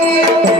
Música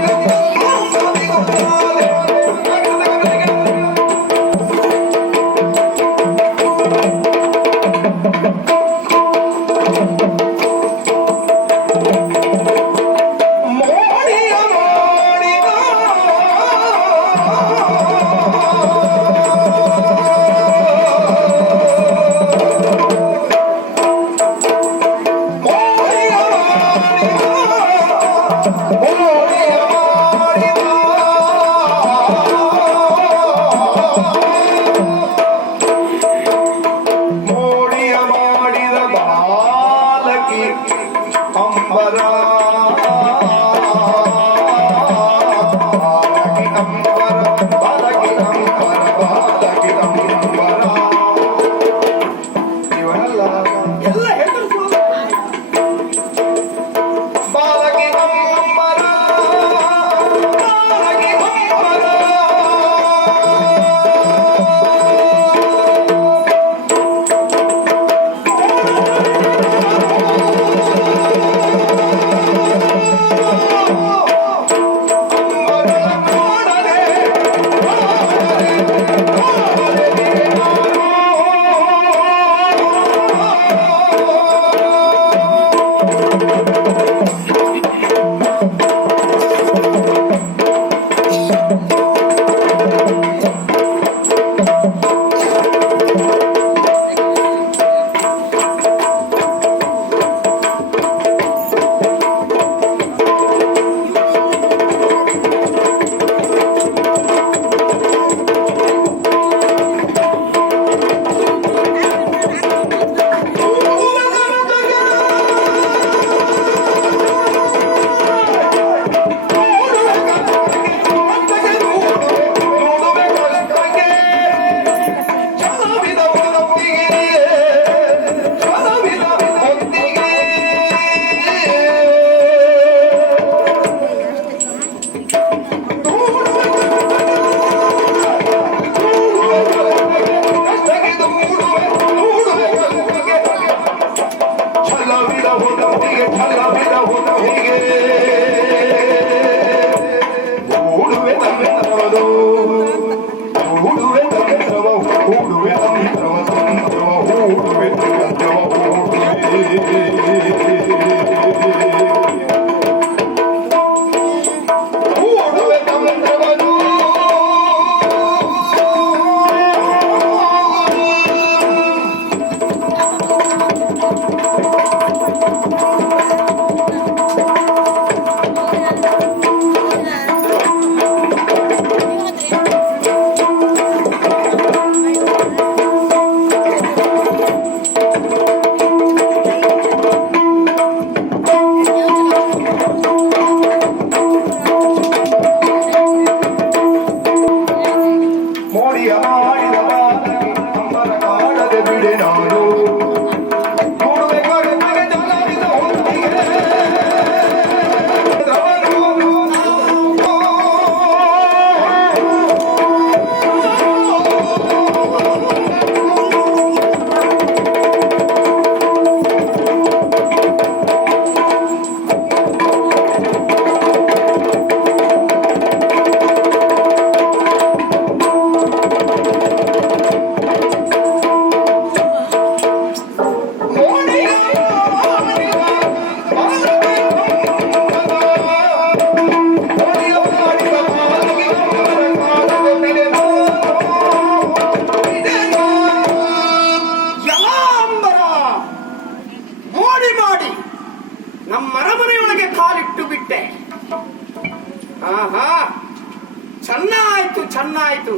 ಚೆನ್ನಾಯ್ತು ಚೆನ್ನಾಯ್ತು.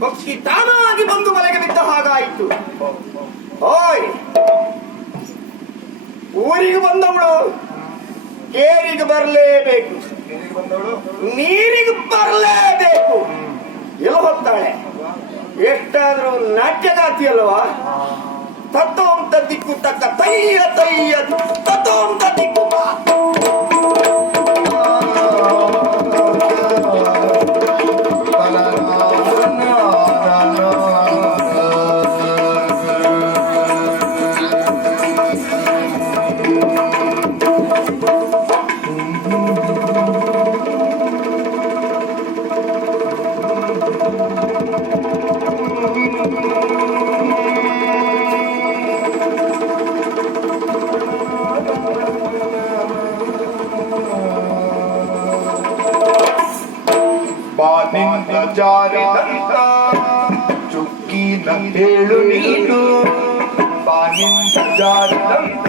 ಪಕ್ಷಿ ತಾನಾಗಿ ಬಂದು ಮಲೆಗೆ ಬಿದ್ದ ಹಾಗಾಯ್ತು. ಓಯ್. ಊರಿಗೆ ಬಂದವಳು. ಏರಿಗೆ ಬರಲೇಬೇಕು. ನೀರಿಗೆ ಬರಲೇಬೇಕು. ಎಲ್ಲ ಹೋಗ್ತಾಳೆ ಎಷ್ಟಾದ್ರೂ ನಾಟ್ಯಗಾತಿಯಲ್ವಾ? ತತ್ತೋಂತ ದಿಕ್ಕು ತಕ್ಕ ತಯ್ಯ ತೈಯ ತತ್ತೋಂತ ದಿಕ್ಕು ಹೇಳು ನೀನು. ಬಾನಿಂದ ಜಾರಿದಂತ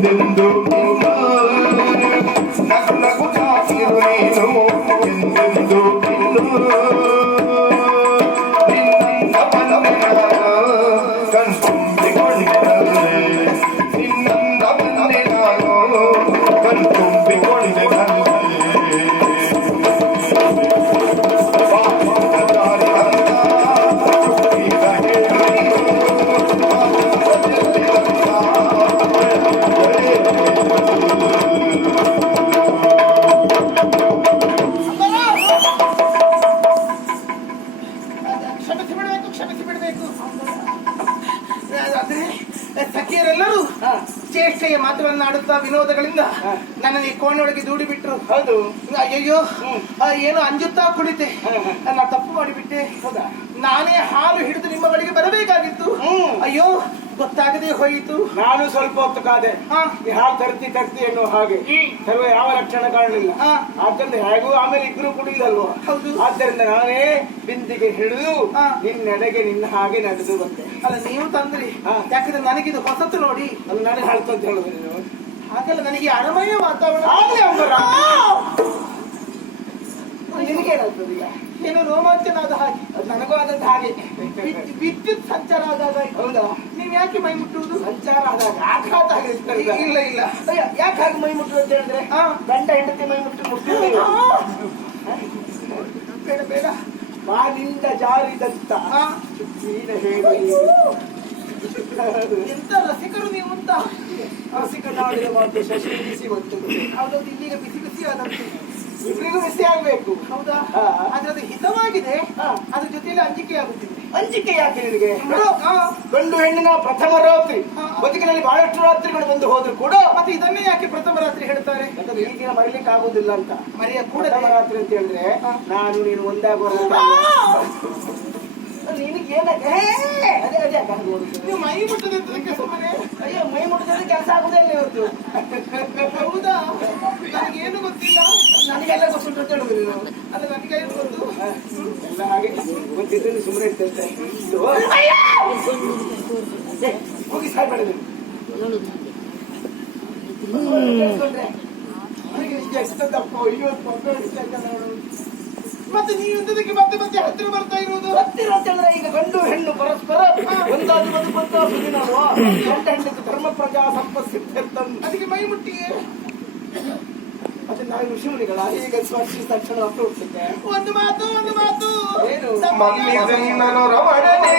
ನೀನು ಬಂಗಾರದ ನೀನು ಬಂಗಾರದ ನೀನು ಜಿಗಿಯೋ ಸರಿ ನೀನು ಕೋಣೆಯೊಳಗೆ ದೂಡಿ ಬಿಟ್ರು. ಹೌದು. ಅಯ್ಯಯ್ಯೋ ಏನೋ ಅಂಜುತ್ತಾ ಕುಳಿತೆ ನಾನು ತಪ್ಪು ಮಾಡಿಬಿಟ್ಟೆ. ಹೌದಾ? ನಾನೇ ಹಾಲು ಹಿಡಿದು ನಿಮ್ಮ ಬಳಿಗೆ ಬರಬೇಕಾಗಿತ್ತು. ಅಯ್ಯೋ ಗೊತ್ತಾಗದೆ ಹೋಯಿತು. ನಾನು ಸ್ವಲ್ಪ ಹೊತ್ತು ಕಾದೆ. ಈ ಹಾಲು ತರ್ತಿ ತರ್ತಿ ಎನ್ನುವ ಹಾಗೆ. ತರುವ ಯಾವ ಲಕ್ಷಣ ಕಾಣಲಿಲ್ಲ. ಆದ್ದರಿಂದ ಹೇಗೂ ಆಮೇಲೆ ಇಬ್ರು ಕುಡಿಯುದಲ್ವಾ? ಹೌದು. ಆದ್ದರಿಂದ ನಾನೇ ಬಿಂದಿಗೆ ಹಿಡಿದು. ನಿನ್ನೆಡೆಗೆ ನಿನ್ನ ಹಾಗೆ ನಡೆದು ಬಂದೆ. ಅಲ್ಲ ನೀವು ತಂದ್ರಿ. ಯಾಕಂದ್ರೆ ನನಗಿದು ಹೊಸತು ನೋಡಿ. ಅದು ನನಗೆ ಹಾಳ್ತು ಅಂತ ಹೇಳುದು ಹಾಗಲ್ಲ ನನಗೆ ಅರಮನೆಯ ವಾತಾವರಣ ಆಗ್ಲಿ ಅಂಬರ. ನಿನಗೇನಾಗ್ತದೆ ಏನೋ ರೋಮಾಂಚನ ಆದ ಹಾಗೆ. ಅದು ನನಗೂ ಆದದ್ದು ಹಾಗೆ. ವಿದ್- ವಿದ್ಯುತ್ ಸಂಚಾರ ಆದಾಗ ಹೌದಾ? ನೀವ್ ಯಾಕೆ ಮೈ ಮುಟ್ಟುವುದು? ಸಂಚಾರ ಆದಾಗ ಆಘಾತ ಆಗಿರ್ತದೆ ಈಗ. ಇಲ್ಲ ಇಲ್ಲ ಅಯ್ಯ, ಯಾಕೆ ಹಾಗೆ ಮೈ ಮುಟ್ಟು ಅಂತ ಹೇಳಿದ್ರೆ? ಹಾ. ಗಂಡ ಹೆಂಡತಿ ಮೈ ಮುಟ್ಟು ಮುಟ್ಟು ಬೇಡ ಬೇಡ. ಬಾನಿಂದ ಜಾರಿದಂತ ಹೇಳಿ ಎಂತ ರಸಿಕರು ನೀವು ಅಂತ ರಸಿಕ ನಾಡಿನ ಮಾತು ಶಶಿ ಬಿಸಿ ಬಂತು. ಹೌದೌದು ಇಲ್ಲಿಗ ಬಿಸಿ ಬಿಸಿ ಆದಂತೆ ಇಬ್ಬರಿಗೂ ಬಿಸಿ ಆಗ್ಬೇಕು. ಹೌದಾ? ಅದು ಹಿತವಾಗಿದೆ. ಅದ್ರ ಜೊತೆಯಲ್ಲಿ ಅಂಜಿಕೆ ಆಗುತ್ತಿದೆ. ಅಂಜಿಕೆ ಯಾಕೆ ನಿನಗೆ? ಗಂಡು ಹೆಣ್ಣಿನ ಪ್ರಥಮ ರಾತ್ರಿ. ಬದುಕಿನಲ್ಲಿ ಬಹಳಷ್ಟು ರಾತ್ರಿಗಳು ಬಂದು ಹೋದ್ರು ಕೂಡ ಮತ್ತೆ ಇದನ್ನೇ ಯಾಕೆ ಪ್ರಥಮ ರಾತ್ರಿ ಹೇಳ್ತಾರೆ? ಯಾಕಂದ್ರೆ ಈಗಿನ ಮರಿಲಿಕ್ಕೆ ಆಗುದಿಲ್ಲ ಅಂತ. ಮರೆಯ ಕೂಡ ರಾತ್ರಿ ಅಂತ ಹೇಳಿದ್ರೆ ನಾನು ನೀನು ಒಂದಾಗುವ ನಿನಗೆ ಏನ ಅದೇ. ನೀವು ಮೈ ಮುಟ್ಟದಿದ್ದಕ್ಕೆ ಸುಮ್ಮನೆ ಅಯ್ಯೋ ಮೈ ಮುಟ್ಟಿದ್ರೆ ಕೆಲಸ ಆಗುದೇ ಇಲ್ಲ ಇವತ್ತು ಹೌದಾ ನನಗೇನು ಗೊತ್ತಿಲ್ಲ ನನಗೆಲ್ಲ ಗೊತ್ತುಂಟು ಅಂತ ಹೇಳಿದ್ರಿ ನೀನು ಅಲ್ಲ ನನಗೆ ಏನು ಗೊತ್ತು ಎಲ್ಲ ಹಾಗೆ ಗೊತ್ತಿದ್ದು ಸುಮ್ಮನೆ ಇರ್ತೈತೆ ಇದು, ಹೋಗಿ ಸಾಯ್ಬೇಡ ನೀನು. ಕೇಳಿಸ್ಕೊಂಡ್ರೆ? ಅವನಿಗೆ ನಿಜ ಎಷ್ಟು ದಪ್ಪ, ಅಯ್ಯೋ, ಹಿಡಿತೈತೆ ನೋಡು. ಮತ್ತೆ ನೀವು ಎಂತದಕ್ಕೆ ಮತ್ತೆ ಮತ್ತೆ ಹತ್ತಿರ ಬರ್ತಾ ಇರುವುದು? ಹತ್ತಿರ ಅಂತ ಹೇಳಿದ್ರೆ ಈಗ ಗಂಡು ಹೆಣ್ಣು ಪರಸ್ಪರ ಒಂದಾಗಿ ಬದುಕುವಂತ ನಾವು. ಗಂಡ ಹೆಂಡತಿ ಧರ್ಮ ಪ್ರಜಾ ಸಂಪತ್ತಿರ್ತಂ ಅದಕ್ಕೆ ಮೈ ಮುಟ್ಟಿಗೆ ಅದನ್ನ ನಾವು ಋಷಿಮುನಿಗಳ ಈಗ ಸ್ಪರ್ಶಿಸಿದ ತಕ್ಷಣ ಅಪ್ಪ ಒಂದು ಮಾತು ಒಂದು ಮಾತು. ಏನು? ರಮಣನೆ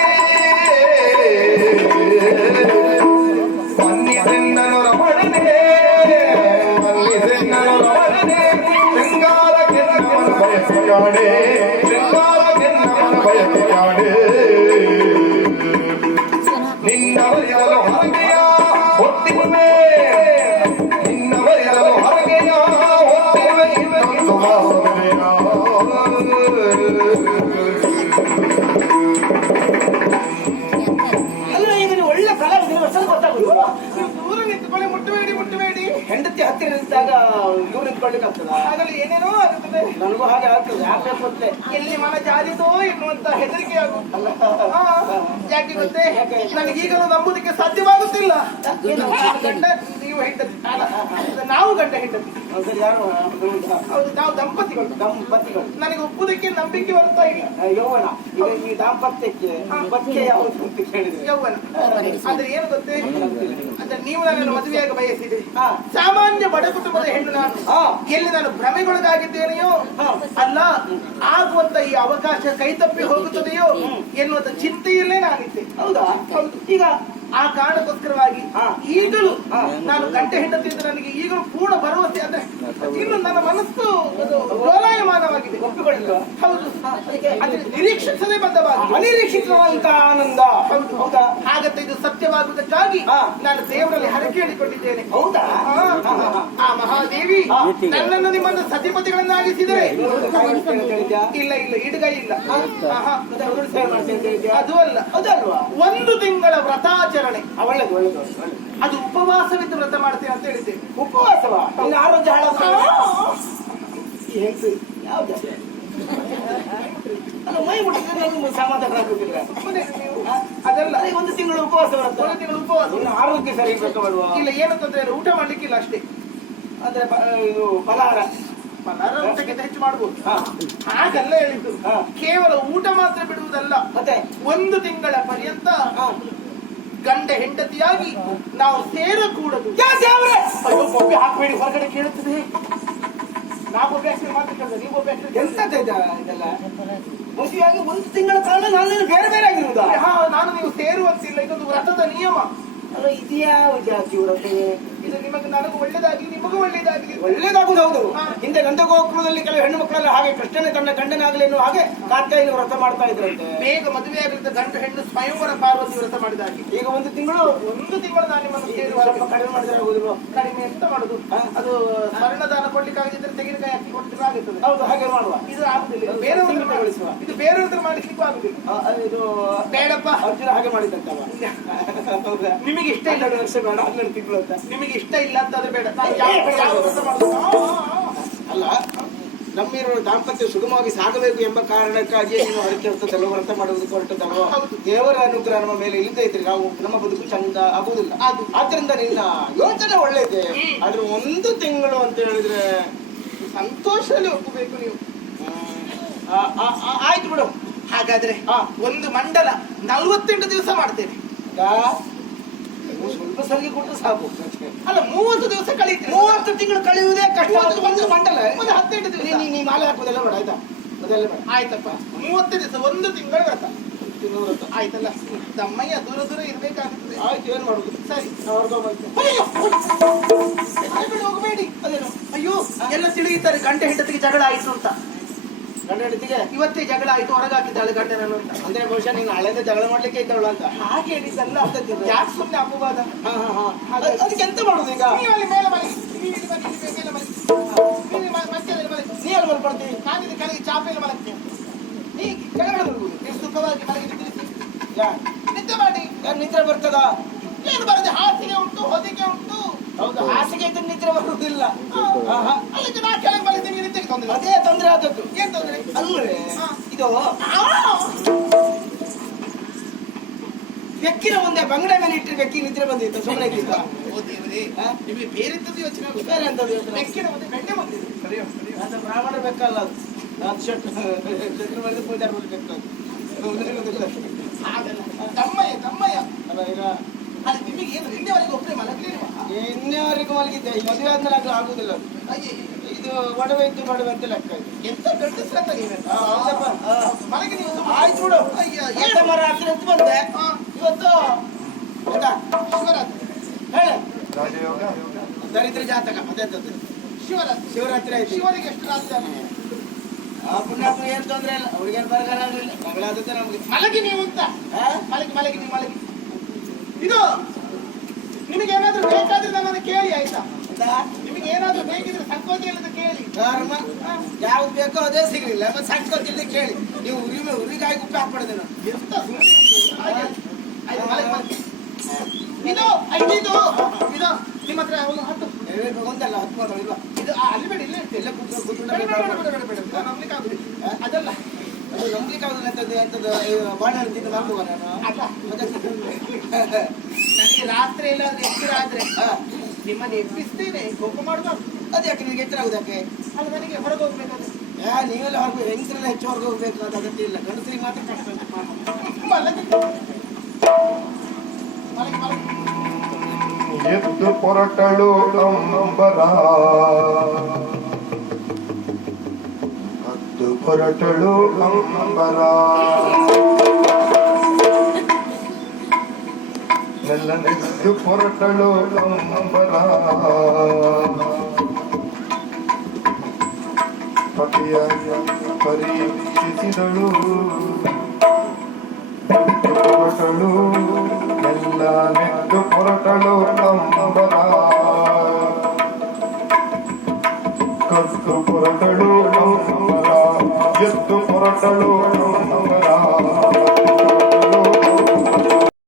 ಆಗ್ತದ? ಆಗಲಿ ಏನೇನೋ ಆಗುತ್ತದೆ. ನನಗೂ ಹಾಗೆ ಆಗ್ತದೆ ಯಾಕೆ ಗೊತ್ತೇ ಎಲ್ಲಿ ಮನ ಜಾರಿತೋ ಎನ್ನುವಂತ ಹೆದರಿಕೆ ಆಗುತ್ತಲ್ಲ ಯಾಕೆ ಗೊತ್ತೇ? ನನಗೀಗಲೂ ನಂಬುದಕ್ಕೆ ಸಾಧ್ಯವಾಗುತ್ತಿಲ್ಲ? ಗಂಡ ನೀವು ಹೆಂಡತಿ. ನಾವು ಗಂಡ ಹೆಂಡತಿ. ಯಾರು ಹೌದಾ? ನಾವು ದಂಪತಿಗಳು. ದಂಪತಿಗಳು. ನನಗೆ ಒಪ್ಪುದಕ್ಕೆ ನಂಬಿಕೆ ಬರ್ತಾ ಇಲ್ಲ. ಯೌವನ ಈಗ ಈ ದಾಂಪತ್ಯಕ್ಕೆ ಪತ್ಯ ಯಾವುದು ಅಂತ ಕೇಳಿದ್ರೆ? ಯೌವನ. ಅಂದ್ರೆ ಏನು ಗೊತ್ತೇ? ನೀವು ನನ್ನನ್ನು ಮದುವೆಯಾಗಿ ಬಯಸಿದ್ರಿ. ಸಾಮಾನ್ಯ ಬಡ ಕುಟುಂಬದ ಹೆಣ್ಣು ನಾನು. ಎಲ್ಲಿ ನಾನು ಭ್ರಮೆಗೊಳಗಾಗಿದ್ದೇನೆಯೋ. ಅಲ್ಲ ಆಗುವಂತ ಈ ಅವಕಾಶ ಕೈತಪ್ಪಿ ಹೋಗುತ್ತದೆಯೋ ಎನ್ನುವಂತ ಚಿಂತೆಯಲ್ಲೇ ನಾನಿದ್ದೆ ಹೌದಾ ಹೌದು. ಈಗ ಆ ಕಾರಣಕ್ಕೋಸ್ಕರವಾಗಿ. ಈಗಲೂ. ನಾನು ಗಂಟೆ ಹೆಂಡತಿ ನನಗೆ ಈಗಲೂ ಪೂರ್ಣ ಭರವಸೆ ಅಂದ್ರೆ ಇನ್ನು ನನ್ನ ಮನಸ್ಸು ಒಪ್ಪಿಕೊಳ್ಳಿಲ್ಲ ಹೌದು. ಅದ್ರ ನಿರೀಕ್ಷಿಸದೆ ಆನಂದ. ಹೌದು ಹೌದಾ? ಹಾಗಂತ ಇದು ಸತ್ಯವಾಗುವುದಕ್ಕಾಗಿ. ನಾನು ದೇವರಲ್ಲಿ ಹರಕೆ ಹೇಳಿಕೊಂಡಿದ್ದೇನೆ ಹೌದಾ? ಆ, ಮಹಾದೇವಿ. ನನ್ನನ್ನು ನಿಮ್ಮನ್ನು ಸತಿಪತಿಗಳನ್ನಾಗಿಸಿದರೆ? ಇಲ್ಲ ಇಲ್ಲ ಇಡುಗೈ ಇಲ್ಲ? ಅದು ಅಲ್ಲ. ಅದಲ್ವಾ? ಒಂದು ತಿಂಗಳ ವ್ರತಾಚರಣೆ. ಒಳ್ಳೆದು ಒಳ್ಳೇದು ಅದು ಉಪವಾಸವಿದ್ದು ವ್ರತ ಮಾಡ್ತೇನೆ ಅಂತ ಹೇಳಿದ್ದೇನೆ. ಉಪವಾಸವಾ? ಆರೋಗ್ಯ ಅಲ್ಲ ಮೈ ಸಮಾಧಾನ ಆಗುದಿಲ್ಲ ಅದೆಲ್ಲ ಒಂದು ತಿಂಗಳು ಉಪವಾಸ ಒಂದು ತಿಂಗಳ ಉಪವಾಸ. ಆರೋಗ್ಯ ಸರಿ ಇಲ್ಲ ಏನು ತೊಂದರೆ ಇಲ್ಲ. ಊಟ ಮಾಡ್ಲಿಕ್ಕಿಲ್ಲ ಅಷ್ಟೇ. ಅಂದ್ರೆ ಇದು ಫಲಹಾರ ಫಲಹಾರ ಊಟಕ್ಕಿಂತ ಹೆಚ್ಚು ಮಾಡ್ಬೋದು. ಹಾ. ಹಾಗಲ್ಲ ಹೇಳಿದ್ದು. ಕೇವಲ ಊಟ ಮಾತ್ರ ಬಿಡುವುದಲ್ಲ. ಮತ್ತೆ? ಒಂದು ತಿಂಗಳ ಪರ್ಯಂತ. ಗಂಡ ಹೆಂಡತಿಯಾಗಿ ನಾವು ಸೇರಕೂಡದು. ಹಾಕಬೇಡಿ. ಹೊರಗಡೆ ಕೇಳುತ್ತದೆ. ಇದೆಲ್ಲ? ಮದುವೆಯಾಗಿ ಒಂದು ತಿಂಗಳ ಕಾಲ ನಾನು ಬೇರೆ ಬೇರೆ ಆಗಿರುವುದಾ? ಹಾ ನಾನು ನೀವು ಸೇರುವಂತಿಲ್ಲ ಇದೊಂದು ವ್ರತದ ನಿಯಮ. ಅಲ್ಲ ಇದೆಯಾ ಜಾತಿ ವ್ರತೆ ಇದು ನಿಮಗೆ ನನಗೂ ಒಳ್ಳೇದಾಗ್ಲಿ ನಿಮಗೂ ಒಳ್ಳೇದಾಗ್ಲಿ ಒಳ್ಳೇದಾಗುದು ಹೌದು ಹಿಂದೆ ನಂದಗೋಕುಲದಲ್ಲಿ ಕೆಲವು ಹೆಣ್ಣು ಮಕ್ಕಳೆಲ್ಲ ಹಾಗೆ ಕೃಷ್ಣನೇ ತನ್ನ ಗಂಡನಾಗಲಿ ಎನ್ನುವ ಹಾಗೆ ಕಾತ್ಯಾಯಿನ ವ್ರತ ಮಾಡ್ತಾ ಇದ್ರಂತೆ. ಬೇಗ ಮದುವೆ ಆಗಿದ್ದ ಗಂಡು ಹೆಣ್ಣು ಸ್ವಯಂವರ ಪಾರ್ವತಿ ವ್ರತ ಮಾಡಿದ ಹಾಗೆ ಈಗ ಒಂದು ತಿಂಗಳು ಒಂದು ತಿಂಗಳು ನಾನು ನಿಮ್ಮನ್ನು ಸೇರಿ ಸ್ವಲ್ಪ ಕಡಿಮೆ ಮಾಡಿದ್ರೆ ಆಗುದಿಲ್ವ? ಕಡಿಮೆ ಎಂತ ಮಾಡುದು. ಅದು ಸ್ಮರಣದಾನ ಕೊಡ್ಲಿಕ್ಕೆ ಆಗಿದ್ರೆ ತೆಗೆದುಕಾಯಿ ಹಾಕಿ ಕೊಟ್ಟಿದ್ರೆ ಆಗುತ್ತದೆ. ಹೌದು ಹಾಗೆ ಮಾಡುವ. ಇದು ಆಗುದಿಲ್ಲ. ಬೇರೆ ಇದು ಬೇರೆ ಹತ್ರ ಮಾಡ್ಲಿಕ್ಕೂ ಆಗುದಿಲ್ಲ. ಇದು ಬೇಡಪ್ಪ. ಅರ್ಜುನ ಹಾಗೆ ಮಾಡಿದಂತವ ನಿಮಗೆ ಇಷ್ಟ ಇಲ್ಲ. ವರ್ಷ ಬೇಡ ಹನ್ನೆರಡು ತಿಂಗಳು ಅಂತ. ನಿಮಗೆ ಇಷ್ಟ ಇಲ್ಲ ಅಂತ ಅದು ಬೇಡ. ಅಲ್ಲ ನಮ್ಮಿರೋ ದಾಂಪತ್ಯ ಸುಗಮವಾಗಿ ಸಾಗಬೇಕು ಎಂಬ ಕಾರಣಕ್ಕಾಗಿ ನೀವು ಹರಕೆ ಹೊರತದಲ್ವ ವ್ರತ ಮಾಡುವುದು ಹೊರಟದಲ್ವ. ದೇವರ ಅನುಗ್ರಹ ನಮ್ಮ ಮೇಲೆ ಇಲ್ಲದೆ ಇದ್ರೆ ನಾವು ನಮ್ಮ ಬದುಕು ಚಂದ ಆಗುವುದಿಲ್ಲ ಅದು. ಆದ್ರಿಂದ ನಿನ್ನ ಯೋಚನೆ ಒಳ್ಳೇದೆ. ಆದ್ರೆ ಒಂದು ತಿಂಗಳು ಅಂತ ಹೇಳಿದ್ರೆ ಸಂತೋಷದಲ್ಲಿ ಒಪ್ಪಬೇಕು ನೀವು ಹ್ಮ್, ಆ- ಆ- ಆ- ಆಯ್ತು ಬಿಡು ಹಾಗಾದ್ರೆ. ಒಂದು ಮಂಡಲ ನಲ್ವತ್ತೆಂಟು ದಿವಸ ಮಾಡ್ತೇನೆ ಸ್ವಲ್ಪ ಸಲಿಗೆ ಕೊಟ್ಟು ಸಾಕು ಅಲ್ಲ ಮೂವತ್ತು ದಿವಸ ಕಳೀತೀನಿ ಮೂವತ್ತು ತಿಂಗಳು ಕಳೆಯುವುದೇ ಕಷ್ಟ. ಒಂದು ಮಂಡಲ. ಒಂದು ಹದಿನೆಂಟು ದಿವಸ. ನೀ- ನೀ- ಮಾಲೆ ಹಾಕೋದೆಲ್ಲ ಬೇಡ ಆಯ್ತಾ? ಅದೆಲ್ಲ ಬೇಡ ಆಯ್ತಪ್ಪ. ಮೂವತ್ತು ದಿವಸ ಒಂದು ತಿಂಗಳ ವ್ರತ. ಆಯ್ತಲ್ಲ? ತಮ್ಮಯ್ಯ ದೂರ ದೂರ ಇರ್ಬೇಕಾಗ್ತದೆ. ಆಯ್ತು ಏನ್ ಮಾಡುದು? ಸರಿ. ಅವ್ರದ್ದು! ಹೋಗಬೇಡಿ. ಅದೇನು? ಅಯ್ಯೋ ಎಲ್ಲ ತಿಳಿಯುತ್ತಾರೆ. ಗಂಟೆ ಹೆಂಡತಿಗೆ ಜಗಳ ಆಯ್ತು ಅಂತ. ಗಂಡ ಹೆಂಡತಿಗೆ ಇವತ್ತೇ ಜಗಳ ಆಯ್ತು ಹೊರಗಾಕಿದ್ದಾಳೆ ಗಂಡನನ್ನು ಅಂತ. ಅಂದ್ರೆ ಬಹುಶಃ ನೀನು ಹಳೆದ ಜಗಳ ಮಾಡ್ಲಿಕ್ಕೆ ಇದ್ದವಳು ಅಂತ. ಹಾಗೆ ಹೇಳಿದ್ದಲ್ಲ ಯಾಕೆ ಸುಮ್ಮನೆ ಅಪವಾದ? ಹಾ, ಹಾ, ಹಾ. ಅದ್- ಅದಕ್ಕೆ ಎಂತ ಮಾಡುದು ಈಗ? ನೀವು ಅಲ್ಲಿ ಮೇಲೆ ಮಲಗಿ ನೀವು ಇಲ್ಲಿ ಬನ್ನಿ, ಇಲ್ಲಿ ಮೇಲೆ ನೀವು ನೀ ಎಲ್ಲಿ ಮಲ್ಕೊಳ್ತಿ? ನಾನಿಲ್ಲಿ ಕೆಳಗೆ ಚಾಪೆಯಲ್ಲಿ ಮಲಗ್ತೇನೆ. ನೀ ಕೆಳಗಡೆ ಬರುವುದು ನೀವು ಸುಖವಾಗಿ ಮಲಗಿ ನಿದ್ರಿಸಿ ಯಾ? ನಿದ್ದೆ ಮಾಡಿ. ನಿದ್ರೆ ಬರ್ತದ? ಏನು ಬರದೆ ಹಾಸಿಗೆ ಉಂಟು ಹೊದಿಕೆ ಉಂಟು. ಹಾಸಿಗೆ ಇದ್ರೆ ನಿದ್ರೆ ಬರುವುದಿಲ್ಲ. ಅಲ್ಲಿಗೆ ನಾ ಕೆಳಗೆ ಮಲಗಿದ್ದೀನಿ ನಿದ್ದೆಗೆ ತೊಂದರೆ ಅದೇ ತೊಂದರೆ ಆದದ್ದು. ಏನ್ ತೊಂದರೆ? ಅಂದ್ರೆ. ಇದು ಬೆಕ್ಕಿನ ಮುಂದೆ ಬಂಗಡೆ ಮೇಲೆ ಇಟ್ಟರೆ ಬೆಕ್ಕಿ ನಿದ್ರೆ ಬಂದಿತ್ತು ಸುಮ್ಮನೆ ಹಾ? ನಿಮಗೆ ಬೇರೆಂತದ್ದು ಯೋಚನೆ ಆಗುತ್ತಾ? ಬೇರೆ ಎಂತದ್ದು ಯೋಚನೆ? ಬೆಕ್ಕಿನ ಮುಂದೆ ಬೆಣ್ಣೆ ಬಂದಿದೆ. ಸರಿಯೋ? ಅದು ಬ್ರಾಹ್ಮಣ ಬೆಕ್ಕಲ್ಲ ಅದು. ಅದು ಶಟ್ ಚಂದ್ರವರ್ಗ ಪೂಜಾರ ಬೆಕ್ಕ ಬೆಕ್ಕದು ತಮ್ಮಯ್ಯ ತಮ್ಮಯ್ಯ. ಅಲ್ಲ ಈಗ ಅದು ನಿಮಗೆ ಏನು ನಿನ್ನೆವರೆಗೆ ಒಬ್ಬರೇ ಮಲಗಲಿಲ್ವಾ? ಇನ್ನೇವರೆಗೂ ಮಲಗಿದ್ದೆ ಈ ಮದುವೆ ಆದ್ಮೇಲೆ ಆಗ್ಲೂ ಆಗುದಿಲ್ಲ ಇದು ಒಡವೆ ಇತ್ತು ಒಡವೆ ಅಂತ ಲೆಕ್ಕ ಇದು. ಎಂತ ದೊಡ್ಡ. ಆ. ಮನೆಗೆ ನೀವು ಆಯ್ತು ಬಿಡು. ಎಂತ? ಮರ ರಾತ್ರಿ ಅಂತ ಬಂದೆ. ಇವತ್ತು ಆಯ್ತಾ ಶಿವರಾತ್ರಿ. ಹೇಳ. ರಾಜಯೋಗ ದರಿದ್ರ ಜಾತಕ ಅದೆಂತದ್ದು ಶಿವರಾತ್ರಿ. ಶಿವರಾತ್ರಿ ಆಯ್ತು. ಶಿವನಿಗೆ ಎಷ್ಟು ರಾತ್ರಿ? ಆ ಪುಣ್ಯಾತ್ಮ ಏನ್ ತೊಂದ್ರೆ ಇಲ್ಲ. ಅವ್ರಿಗೇನು ಬರಗಾಲ ಆಗಲಿಲ್ಲ. ಮಗಳಾದದ್ದು ನಮ್ಗೆ. ಮಲಗಿ ನೀವು ಅಂತ. ಆ? ಮಲಗಿ ಮಲಗಿ ನೀವು ಮಲಗಿ. ಇದು ನಿಮಗೆ ಏನಾದ್ರೂ ಬೇಕಾದ್ರೆ ನನ್ನನ್ನು ಕೇಳಿ ಆಯ್ತಾ? ನಿಮಗೆ ಏನಾದ್ರೂ ಬೇಕಿದ್ರೆ ಸಂಕೋಚ ಇಲ್ಲದ ಕೇಳಿ. ಧರ್ಮ. ಯಾವ್ದು ಬೇಕೋ ಅದೇ ಸಿಗ್ಲಿಲ್ಲ. ಮತ್ತೆ ಸಂಕೋತಿಲ್ದೆ ಕೇಳಿ. ನೀವು ಉರಿ ಉರಿಗಾಯಿ ಉಪ್ಪು ಹಾಕ್ಬಾರ್ದು ನಾನು ಎಂತ ಇದು? ಐದು ಇದು ನಿಮ್ಮ ಹತ್ರ ಒಂದು ಹತ್ತು. ಒಂದಲ್ಲ ಹತ್ತು ಇದು ಅಲ್ಲಿ ಬೇಡ ಇಲ್ಲೇ ಎಲ್ಲ ಕೂತ್ಕೊಂಡು ಕೂತ್ಕೊಂಡು ಅದಲ್ಲ. ಅದು ನಂಬ್ಲಿಕ್ಕೆ ಆಗುದಿಲ್ಲ ಎಂತದ್ದು ತಿಂದು ನಾನು. ನನಗೆ ರಾತ್ರಿ ಎಲ್ಲ ಎಚ್ಚರ ಆದ್ರೆ. ನಿಮ್ಮನ್ನು ಎಬ್ಬಿಸ್ತೇನೆ ಕೋಪ ಮಾಡಬಾರ್ದು. ಅದು ಯಾಕೆ ನಿಮಗೆ ಎಚ್ಚರ ಆಗುದಕ್ಕೆ? ಅದು ನನಗೆ ಹೊರಗೆ ಹೋಗ್ಬೇಕಾದ್ರೆ? ಯಾ ನೀವೆಲ್ಲ ಹೊರಗೆ ಹೆಂಗಸರೆಲ್ಲ ಹೆಚ್ಚು ಹೊರಗೆ ಹೋಗ್ಬೇಕು ಅಗತ್ಯ ಇಲ್ಲ. ಗಂಡಸರಿಗೆ ಮಾತ್ರ ಕಷ್ಟ ಉಂಟು ಪಾಪ. ಮಲಗಿ ಮಲಗಿ ಮಲಗಿ. ಎದ್ದು ಪೊರಟಳು ಅಂಬರ ಹದ್ದು ಹೊರಟಳು ಅಂಬರ ನೆಲ್ಲನೆದ್ದು ಹೊರಟಳು ಅಂಬರ ಪತಿಯ ಪರೀಕ್ಷಿಸಿದಳು ಹೊರಟಳು ಎಲ್ಲ ನೆದ್ದು ಹೊರಟಳು ಅಂಬರ ಕತ್ತು ಹೊರಟಳು ಅಂಬರ ಎದ್ದು ಹೊರಟಳು